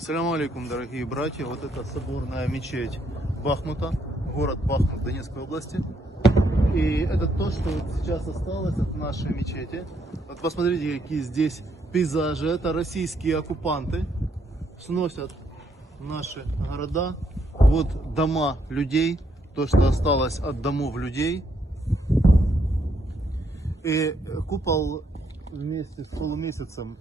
Ассаляму алейкум, дорогие братья. Вот это соборная мечеть Бахмута, город Бахмут Донецкой области. И это то, что вот сейчас осталось от нашей мечети. Вот посмотрите, какие здесь пейзажи. Это российские оккупанты сносят наши города. Вот дома людей, то, что осталось от домов людей. И купол вместе с полумесяцем.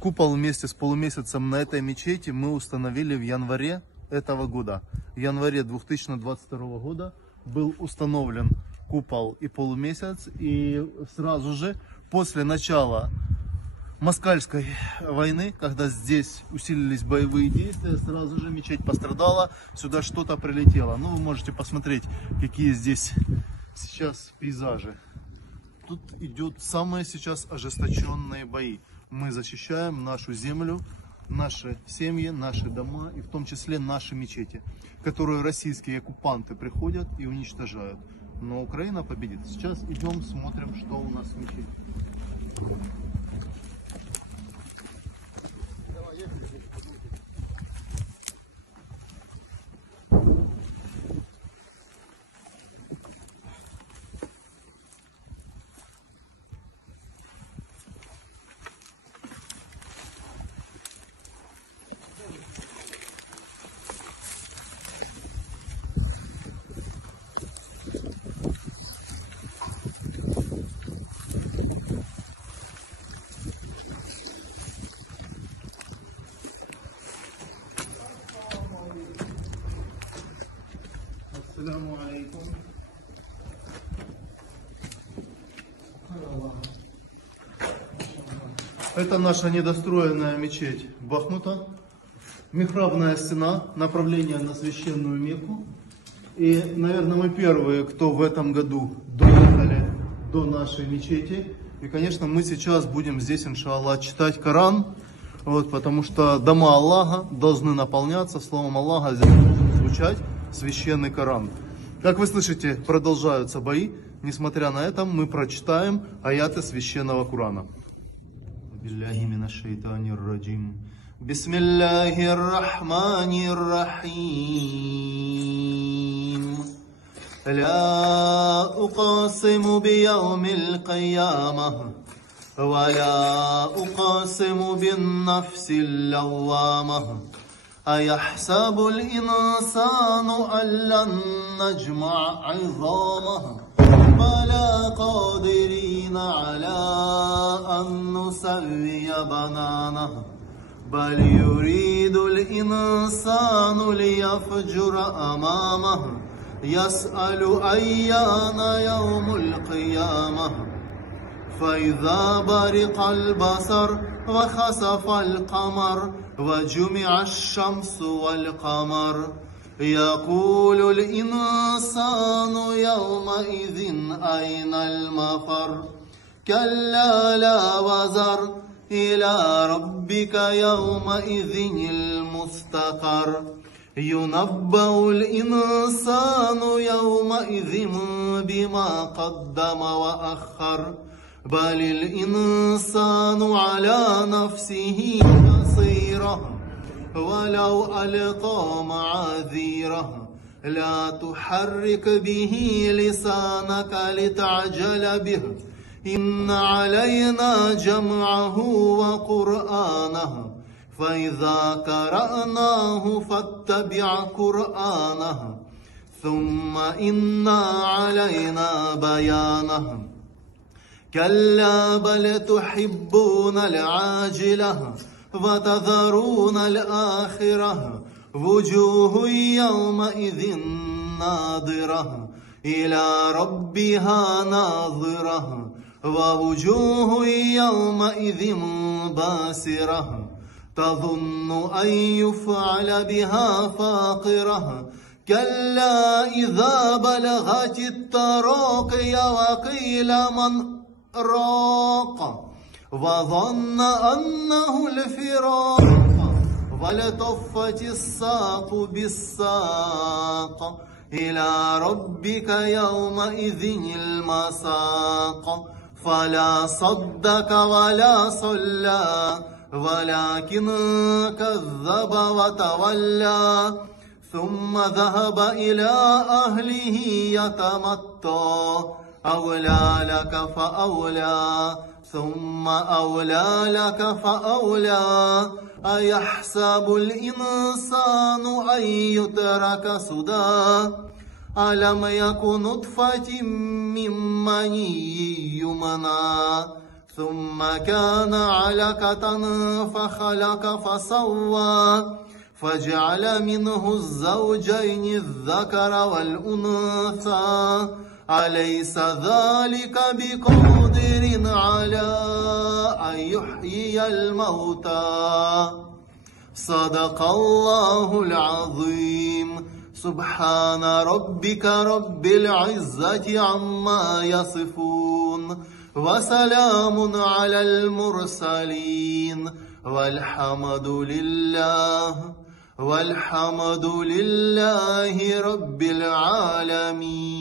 Купол вместе с полумесяцем на этой мечети мы установили в январе этого года. В январе 2022 года был установлен купол и полумесяц. И сразу же после начала Москальской войны, когда здесь усилились боевые действия, сразу же мечеть пострадала, сюда что-то прилетело. Ну, вы можете посмотреть, какие здесь сейчас пейзажи. Тут идут самые сейчас ожесточенные бои. Мы защищаем нашу землю, наши семьи, наши дома и в том числе наши мечети, которые российские оккупанты приходят и уничтожают. Но Украина победит. Сейчас идем, смотрим, что у нас в мечети. Ассаляму алейкум. Это наша недостроенная мечеть Бахмута. Михрабная стена, направление на священную Мекку. И, наверное, мы первые, кто в этом году доехали до нашей мечети. И, конечно, мы сейчас будем здесь, иншаллах, читать Коран. Вот, потому что дома Аллаха должны наполняться словом Аллаха, здесь должен звучать священный Коран. Как вы слышите, продолжаются бои. Несмотря на это, мы прочитаем аяты священного Корана. Бисмиллахир рахманир рахим. Ла уқасиму бияумил қиямах. ولا أقاسم بالنفس اللوامة أيحسب الإنسان أن لن نجمع عظامه بلى قادرين على أن نسوي بنانه بل يريد الإنسان ليفجر أمامه يسأل أيان يوم القيامة فإذا برق البصر وخسف القمر وجمع الشمس والقمر يقول الإنسان يومئذ أين المفر كلا لا وزر إلى ربك يومئذ المستقر ينبأ الإنسان يومئذ بما قدم وأخر بل الإنسان على نفسه بصيرة ولو ألقى معاذيره لا تحرك به لسانك لتعجل به إن علينا جمعه وقرآنه فإذا قرأناه فاتبع قرآنه ثم إن علينا بيانه كلا بل تحبون العاجلة وتذرون الآخرة وجوه يومئذ ناظرة إلى ربها ناظرة ووجوه يومئذ باسرة تظن أن يفعل بها فاقرة كلا إذا بلغت التراقي وقيل من راق وظن أنه الفراق والتفت الساق بالساق إلى ربك يومئذ المساق فلا صدق ولا صلى ولكن كذب وتولى ثم ذهب إلى أهله يتمطى أولى لك فأولى ثم أولى لك فأولى أيحسب الإنسان أن يترك سدى ألم يك نطفة من مني يمنى ثم كان علقة فخلق فسوى فجعل منه الزوجين الذكر والأنثى أليس ذلك بقادر على أن يحيي الموتى صدق الله العظيم سبحان ربك رب العزة عما يصفون وسلام على المرسلين والحمد لله رب العالمين.